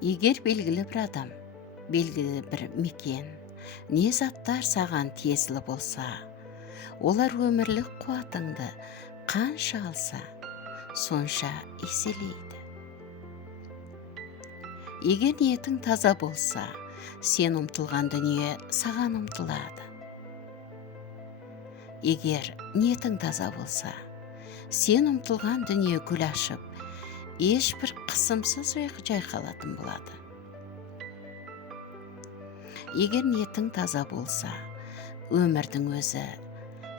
Егер белгілі бір адам, белгілі бір мекен, не заттар саған тиесілі болса, олар өмірлік қуатыңды қанша алса, сонша еселейді. Егер ниетің таза болса, сен ұмтылған дүние саған ұмтылады. Егер ниетің таза болса, сен ұмтылған дүние гүл ашып, ешбір қысымсыз жайқалатын болады. Егер ниетің таза болса, өмірдің өзі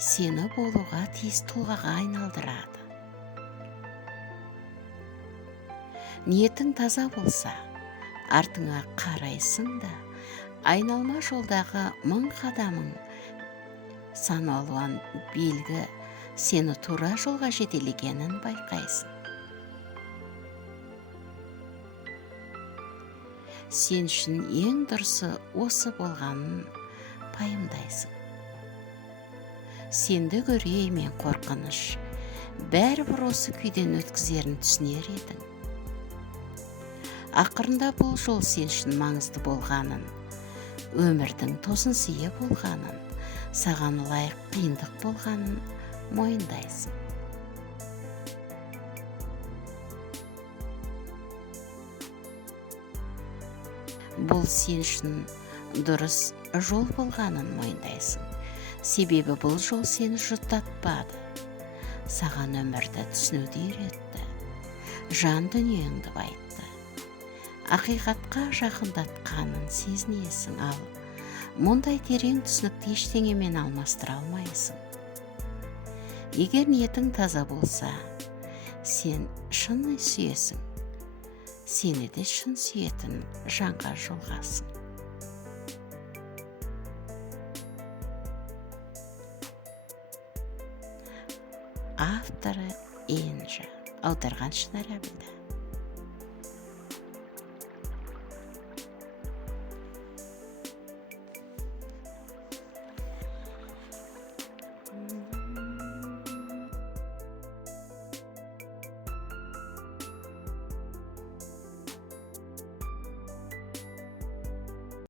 сені болуға тиіс тұлғаға айналдырады. Ниетің таза болса, артыңа қарайсың да, айналма жолдағы 1000 қадамың сан алуан белгі сені тура жолға жетелегенін байқайсың. Сен үшін ең дұрысы осы болғанын пайымдайсың. Сенді үрей мен қорқыныш бәрібір осы күйден өткізерін түсінер едің. Ақырында бұл жол сен үшін маңызды болғанын, өмірдің тосынсыйы болғанын, саған лайық қиындық болғанын мойындайсың. Бұл сен үшін дұрыс жол болғанын мойындайсың. Себебі бұл жол сені жұттатпады. Саған өмірді түсінуді үйретті. Жан дүниеңді байтты. Ақиқатқа жақындатқанын сезінесің, ал мұндай терең түсінікті ештеңемен алмастыра алмайсың. Егер ниетің таза болса, сен шын сүйесің. Сені де шын сүйетін жанға жолғасың. Авторы Енжа, аударған Шынар Әбілда.